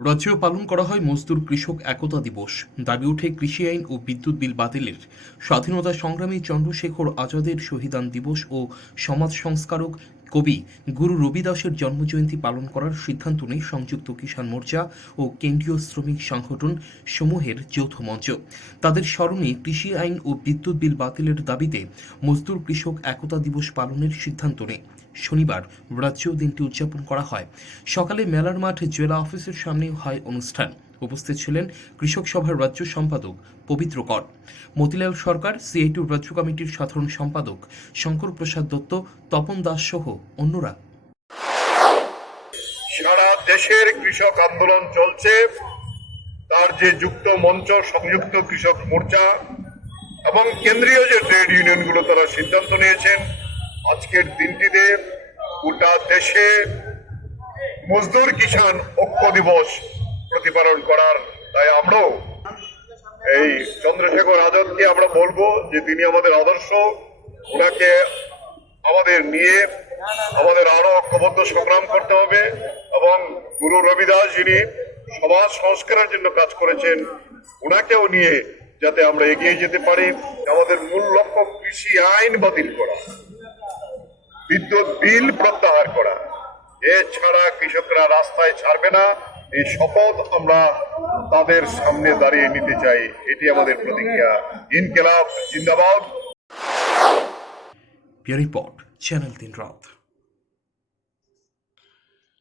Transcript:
রাজ্যেও পালন করা হয় মজদুর কৃষক একতা দিবস। দাবি ওঠে, কৃষি আইন ও বিদ্যুৎ বিল বাতিলের। স্বাধীনতা সংগ্রামী চন্দ্রশেখর আজাদের শহীদান দিবস ও সমাজ সংস্কারক কবি গুরু রবিদাসের জন্মজয়ন্তী পালন করার সিদ্ধান্ত নেই সংযুক্ত কিষাণ মোর্চা ও কেন্দ্রীয় শ্রমিক সংগঠন সমূহের যৌথ মঞ্চ। তাদের স্মরণে কৃষি আইন ও বিদ্যুৎ বিল বাতিলের দাবিতে মজদুর কৃষক একতা দিবস পালনের সিদ্ধান্ত নেয় শনিবার রাজ্যেও দিনটি উদযাপন করা হয়। সকালে মেলার মাঠ জেলা অফিসের সামনে হয় অনুষ্ঠান। উপস্থিত ছিলেন কৃষক সভার রাজ্য সম্পাদক পবিত্র কর। মতিলাল সরকার সিআইটু রাজ্য কমিটির সাধারণ সম্পাদক শঙ্কর প্রসাদ দত্ত, তপন দাস সহ অন্যরা। সারা দেশের কৃষক আন্দোলন চলছে। তার যে যুক্ত মঞ্চ, সংযুক্ত কৃষক মোর্চা এবং কেন্দ্রীয় যে ট্রেড ইউনিয়নগুলো তারা সিদ্ধান্ত নিয়েছেন, আজকের দিনটিতে গোটা দেশে মজদুর কিষাণ ঐক্য দিবস প্রতিপালন করার তাই আমরাও এই চন্দ্রশেখর আজাদকে আমরা বলব যে তিনি আমাদের আদর্শ, ওনাকে আমাদের নিয়ে আমাদের আরও ঐক্যবদ্ধ সংগ্রাম করতে হবে এবং গুরু রবিদাস যিনি সমাজ সংস্কারের জন্য কাজ করেছেন, ওনাকেও নিয়ে যাতে আমরা এগিয়ে যেতে পারি। আমাদের মূল লক্ষ্য কৃষি আইন বাতিল করা, বিদ্যুৎ বিল প্রত্যাহার করা। এছাড়া কৃষকরা রাস্তায় ছাড়বে না। এই শপথ আমরা তাদের সামনে দাঁড়িয়ে নিতে চাই। এটি আমাদের প্রতিজ্ঞা। ইনকেলাব, জিন্দাবাদ। রিপোর্ট, চ্যানেল তিন রাত।